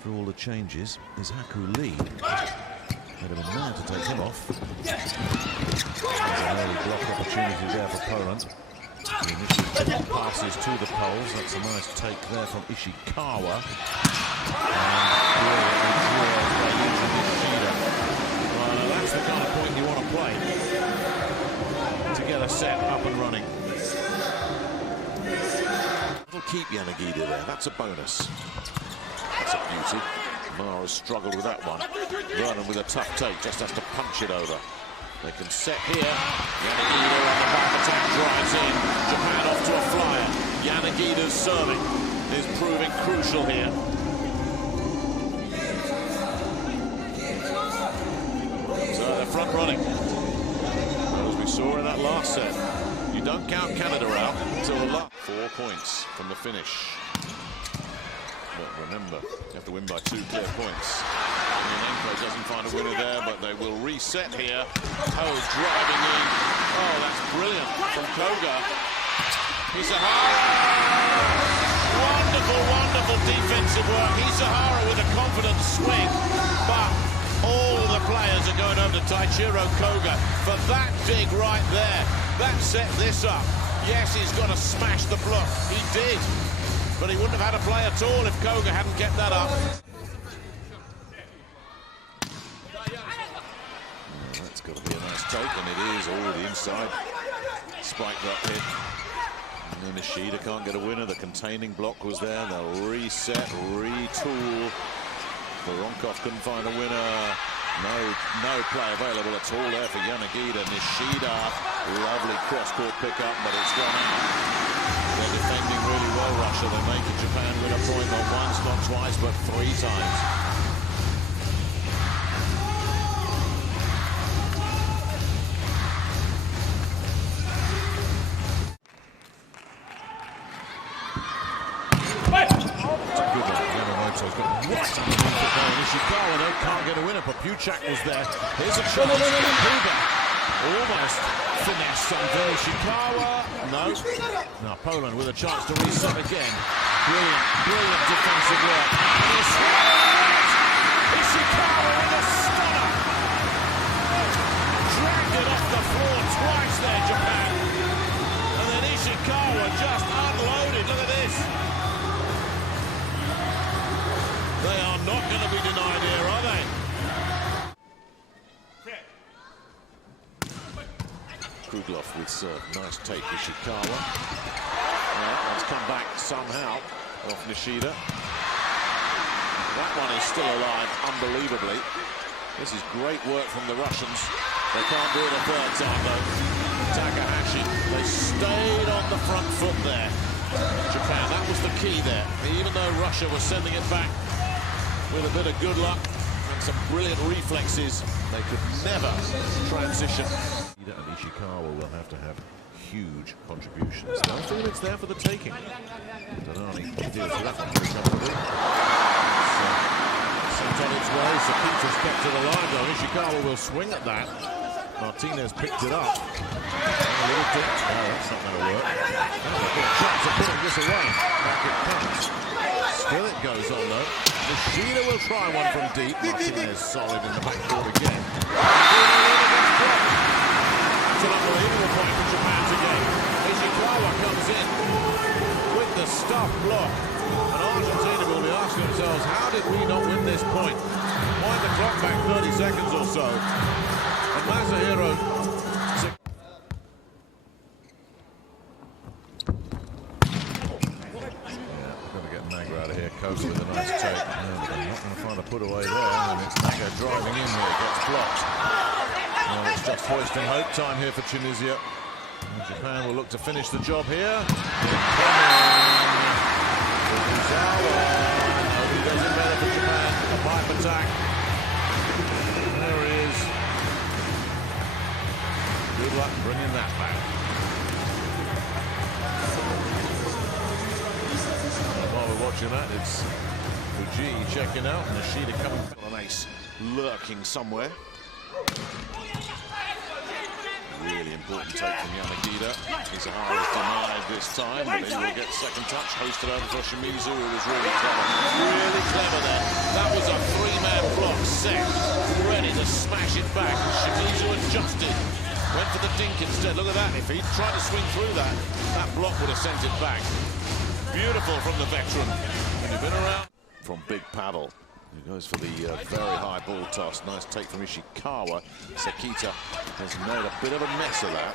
After all the changes, is Haku Lee. They'd have been mad to take him off. There's an early block opportunity there for Poland. The initial passes to the poles. That's a nice take there from Ishikawa. And that's the kind of point you want to play to get a set up and running. It'll keep Yanagida there. That's a bonus. That's a beauty. Mara's struggled with that one. Vernon with a tough take, just has to punch it over. They can set here. Yanagida on the back attack drives in. Japan off to a flyer. Yanagida's serving is proving crucial here. So they're front running. As we saw in that last set. You don't count Canada out until the last 4 points from the finish. But remember, you have to win by 2 clear points. Munich doesn't find a winner there, but they will reset here. Oh, driving in. Oh, that's brilliant from Koga. Hisahara! Wonderful, wonderful defensive work. Hisahara with a confident swing, but all the players are going over to Taichiro Koga for that dig right there. That set this up. Yes, he's got to smash the block. He did. But he wouldn't have had a play at all if Koga hadn't kept that up. That's got to be a nice take, and it is all the inside. Spiked up hit. And then Nishida can't get a winner. The containing block was there. They'll reset, retool. Voronkov couldn't find a winner. No play available at all there for Yanagida. Nishida, lovely cross-court pickup, but it's gone out. They're defending really well, Russia. They're making Japan win a point not once, not twice, but 3 times. Ishikawa, no, can't get a winner, but Puchak was there. Here's a chance. Kuba almost finessed something. Ishikawa, no. Now Poland with a chance to reset again. Brilliant, brilliant defensive work. Ishikawa with a stunner. Dragged it off the floor twice there, Japan. And then Ishikawa just unloaded. Look at this. They are not going to be denied here, are they? Kruglov with serve. Nice take, Ishikawa. Let's come back somehow off Nishida. That one is still alive, unbelievably. This is great work from the Russians. They can't do it a third time, though. Takahashi, they stayed on the front foot there. Japan, that was the key there. Even though Russia was sending it back with a bit of good luck and some brilliant reflexes, they could never transition. And Ishikawa will have to have huge contributions. I feel it's there for the taking. Danani deals with that one very comfortably. Sent on its way. Sakita's kept to the line though. Ishikawa will swing at that. Martinez picked it up. A little dip. Oh, that's not going to work. Oh, a good chance of putting this away. Back it comes. Still it goes on though. Nishida will try one from deep. Martinez solid in the backcourt again. It's an unbelievable point for Japan to get. Ishikawa comes in with the stuff block. And Argentina will be asking themselves, how did we not win this point? Wind the clock back 30 seconds or so. And Masahiro... Out of here, Koga with a nice take. No, but they're not going to find a put away there. And it's Naga driving in here, gets blocked. Well, it's just hoisting hope time here for Tunisia. And Japan will look to finish the job here. He does it better for Japan. A pipe attack. There he is. Good luck bringing that back. Watching that, it's Fuji checking out, and Nishida coming on an ace, lurking somewhere. Really important take from Yanagida. Hisahara is denied this time, but he will get second touch, hosted over for Shimizu, who was really clever. Really clever there. smash it back. Shimizu adjusted. Went for the dink instead. Look at that. If he'd tried to swing through that, that block would have sent it back. Beautiful from the veteran. When you've been around. From Big Paddle. He goes for the very high ball toss. Nice take from Ishikawa. Sekita has made a bit of a mess of that.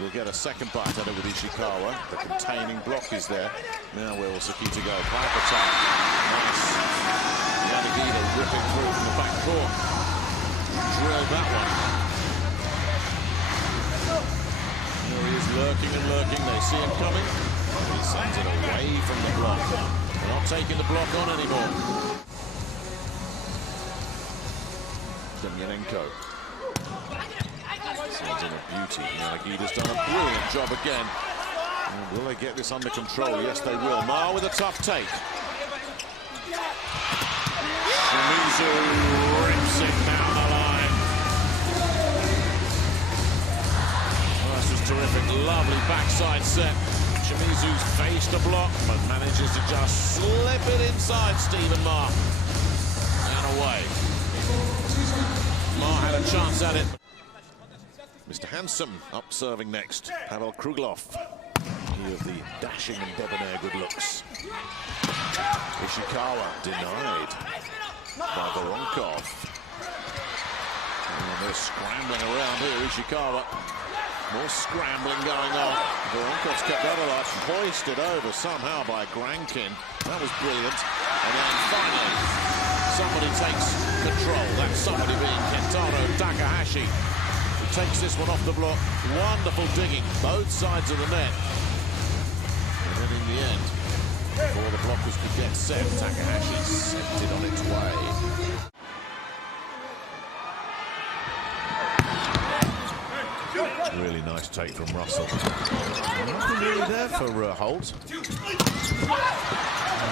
We'll get a second bite at it with Ishikawa. The containing block is there. Now where will Sekita go? Pipe attack. Nice. Yanagida ripping through from the back court. Drilled that one. There he is lurking and lurking. They see him coming. He sends it away from the block. They're not taking the block on anymore. Demyanenko. Sends in a beauty. Yanagida's done a brilliant job again. And will they get this under control? Yes, they will. Ma with a tough take. Shimizu rips it down the line. Oh, this was terrific. Lovely backside set. Shimizu's faced a block, but manages to just slip it inside Stephen Ma. And away. Ma had a chance at it. Mr. Handsome up serving next. Pavel Kruglov. He of the dashing and debonair good looks. Ishikawa denied by Voronkov. And they're scrambling around here. Ishikawa. More scrambling going on. Voronkov's kept that alive. Hoisted over somehow by Grankin. That was brilliant. And then finally, somebody takes control. That's somebody being Kentaro Takahashi. Who takes this one off the block. Wonderful digging, both sides of the net. And then in the end, before the blockers could get set, Takahashi sent it on its way. Really nice take from Russell. Nothing really there for Holt.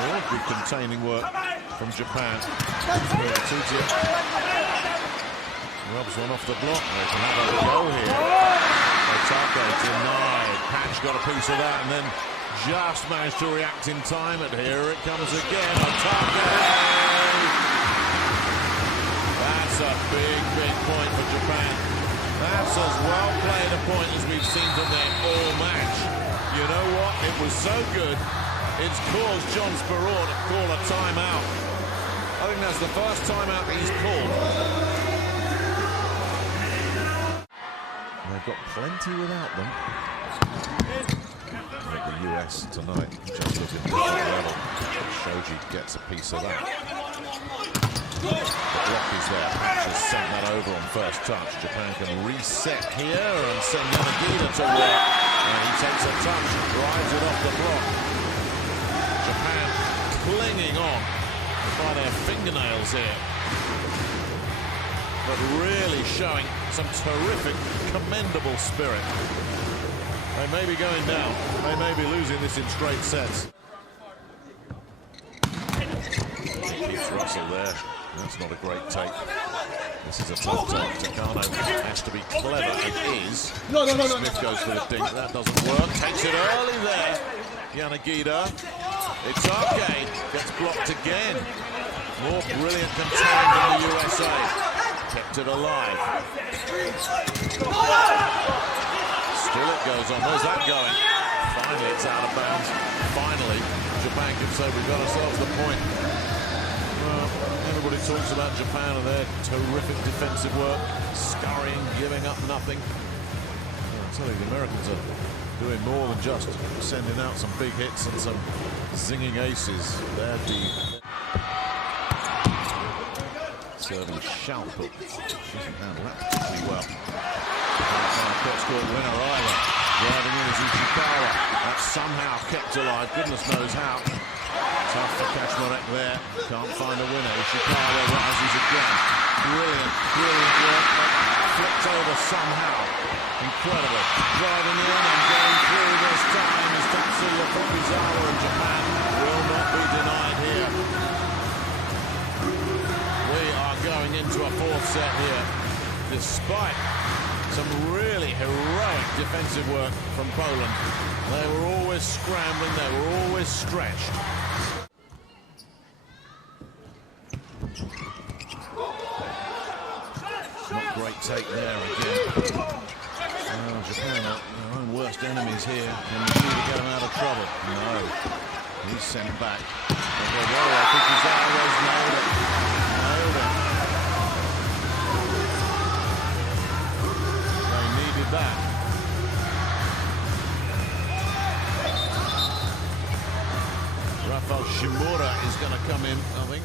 More good containing work from Japan. Rubs one off the block. They can have a go here. Otake denied. Patch got a piece of that and then just managed to react in time. And here it comes again. Otake! That's a big, big point for Japan. That's as well played a point as we've seen from them all match. You know what? It was so good, it's caused John Sparrow to call a timeout. I think that's the first timeout he's called. They've got plenty without them. But the US tonight just looking different level. Shoji gets a piece of that. The block is there. Patch has sent that over on first touch. Japan can reset here and send Yanagida to work. And he takes a touch and drives it off the block. Japan clinging on by their fingernails here. But really showing some terrific, commendable spirit. They may be going down. They may be losing this in straight sets. Keeps Russell there. That's not a great take. This is a tough take. Takano has to be clever. It is. Smith goes for the dink. That doesn't work. Takes it early there. Yanagida. It's okay. Gets blocked again. More brilliant containing than the USA. Kept it alive. Still it goes on. Where's that going? Finally it's out of bounds. Finally, Japan can say we've got ourselves the point. Everybody talks about Japan and their terrific defensive work, scurrying, giving up nothing. I'll tell you, the Americans are doing more than just sending out some big hits and some zinging aces. They're deep. Serving Shalput. She hasn't handled that particularly well. Cross-court winner either. Driving in is Ishikawa. That's somehow kept alive. Goodness knows how. Tough for Kaczmarek there. Can't find a winner. Ishikawa rises again. Brilliant, brilliant work. Flipped over somehow. Incredible. Driving in and going through this time is Tatsuya Fukuzawa, and Japan will not be denied here. We are going into a fourth set here. Despite some really heroic defensive work from Poland. They were always scrambling, they were always stretched. great take there again. Well, Japan are their own worst enemies here. Can we see to get them out of trouble? No. He's sent back. I think he's out. Nailed it. Nailed it. They needed that. Rafael Shimura is going to come in, I think.